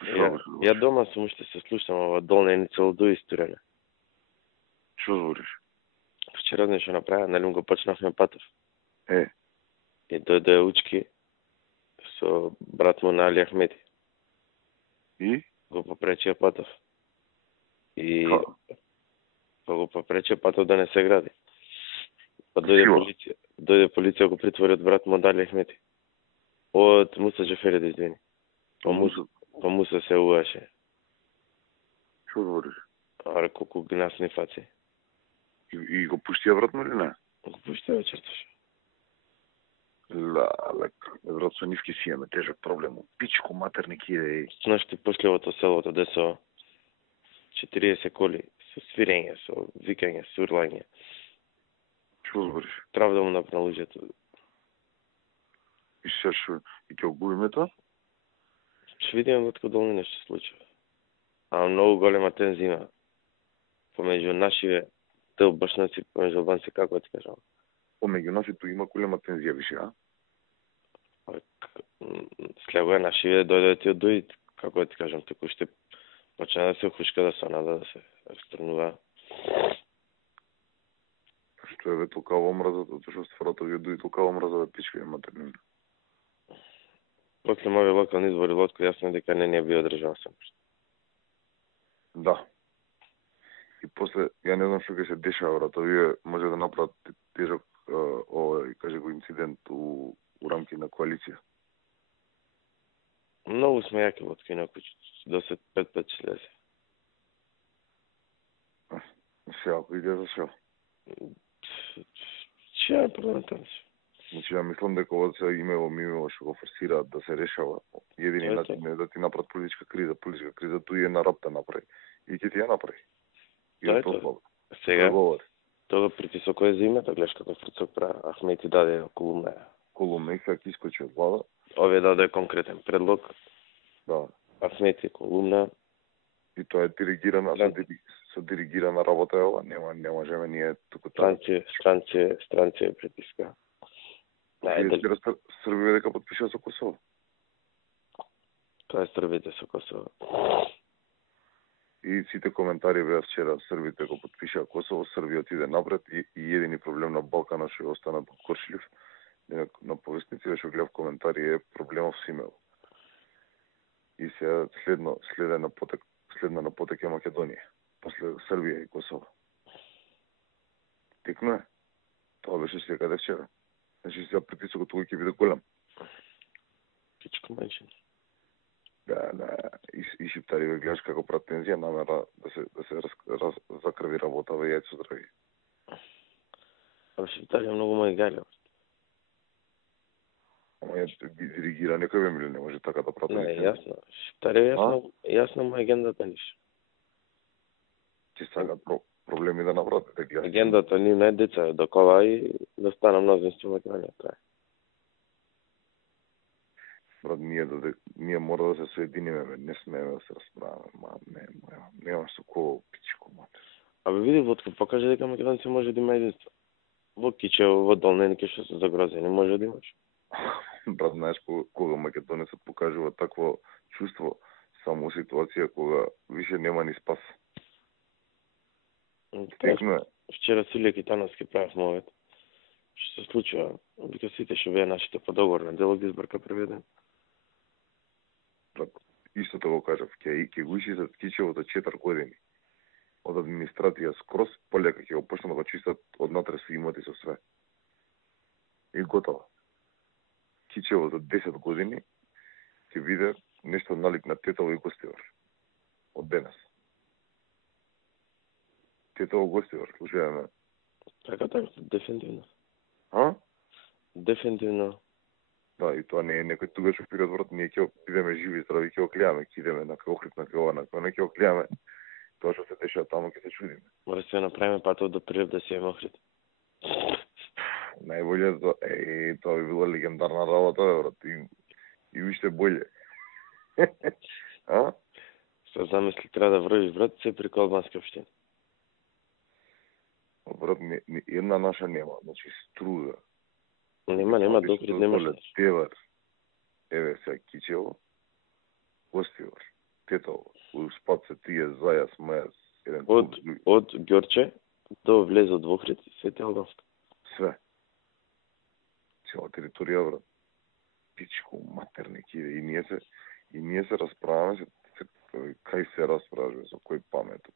Ја дома сум уште се слушам ова долна еница до историја. Што збориш? Вчера нешто направи, нали го почнавме Патов. И дојде Учки со брат му на Али Ахмети. И? Го попречија Патов. И го попречија Патов да не се гради. Па дојде полиција го притвори од брат му од Али Ахмети. Од Муса Джафери, да извини. По Муса се уаше. Што збориш? Аре, колку гнасни фаци. И го пуштија брат му или не? Го пуштија черташ. Лек, брат со нивки си имаме тежок проблем. Пичко матерни киде. Знаеш ти пошлевото селото, де со 40 коли, со свирење, со викање, со урлање. Што збориш? Трябва да му напна луѓето. И шо, и ќе огубиме тоа? Ще видиме во долнина што се случува. А многу голема тензија има помеѓу нашиве дел башнаци, помеѓу албанци, како ти кажам. Помеѓу нас и ту има голема тензија више, а? Слего е нашиве дојде од дојд, како ти кажам, току ще почне да се хушка, да се нада, да се разтрнува. Што е толкава омраза, тоа што стварата ви дојде толкава омраза да пичка матернина. После мови локални избори лотко јасно е дека не био одржан сам. Да. И после, ја не знам што ќе се дешава, брат, овие може да направат тежок овој, каже го, инцидент у рамки на коалиција. Многу сме јаки лотки, инаку до се 5-5 ќе лезе. Се, ако иде за шо? Че е парламентарно? Значи, ја мислам дека ова се имево што го форсираат да се решава. Едини начин е да ти направат политичка криза. Политичка криза ту е на рап да направи. И ќе ти ја направи. Сега, тога притисок е за името, гледаш како притисок прави. Ахмети даде колумна. Колумна и сега ќе искочи од влада. Овие даде конкретен предлог. Да. Ахмети колумна. И тоа е диригирана, со диригирана работа е ова. Не можеме ние туку тоа. Странци притиска. Србија дека подпишува со Косово. Тоа е Србите со Косово. И сите коментари беа вчера, Србите го подпишаа Косово, Србија отиде напред и едини проблем на Балкана што остана под Коршилев, на повестници што гледав коментари е проблемов со имел. И сега следна на потек е Македонија, после Србија и Косово. Текно е. Тоа беше секаде вчера. Значи сега притисокот тука ќе биде голем. Пичко мајчин. Да, и шиптари ве гледаш како прават тензија, намера да се закрви работа во јајцо здрави. А шиптари многу мои галја. Ама ја диригира некој ве не може така да прават. Не, јасно. Шиптари јасно му агендата ниш. Че сакат проблеми да направат. Агендата ни на деца до кола и да стана мнозинство Македонија трае. Брат, ние мора да се соединиме, не смееме да се расправаме, нема со кого пичко матер. Абе види Водко, покаже дека македонци може да има единство. Во Кичево, во Долненке што се загрозени, може да имаш. Брат, знаеш кога македонецот покажува такво чувство, само у ситуација кога више нема ни спас. Текно е. Вчера Силија Китановски правевме овет. Што се случува? Вика сите што беа нашите по договор на делот изборка преведен. Истото го кажав, ќе го иши за Кичевото 4 години. Од администрација скроз полека ќе го почнат да го чистат однатре со имоти со све. И готово. Кичево за 10 години ќе биде нешто налик на Тетово и Гостивар. Од денес. Тетово Гостивар, слушајме. Така, дефинитивно. А? Дефинитивно. Да, и тоа не е некој тугаш период, брат, ние ќе бидеме живи, здрави, ќе оклеаме, ќе идеме на Охрид, на Кавана, кога не ќе оклеаме, тоа што се дешава таму ќе се чудиме. Мора се направиме патот до Прилеп да си имаме Охрид. Најболje тоа би била легендарна работа, брат, и уште болje. А? Што замисли, треба да врвиш, брат, се преку албански општини. Брат, една наша нема, значи Струга. Нема, Дохрид нема. Тевар, еве сега Кичево, Гостивар. тето, у спад се тие, зајас, мајас, еден Од Ѓорче до влез од Охрид и Свети Албанска. Све. Цела територија, брат. Пичко, матерник иде. И ние се расправаме, кај се расправаме, со кој памет.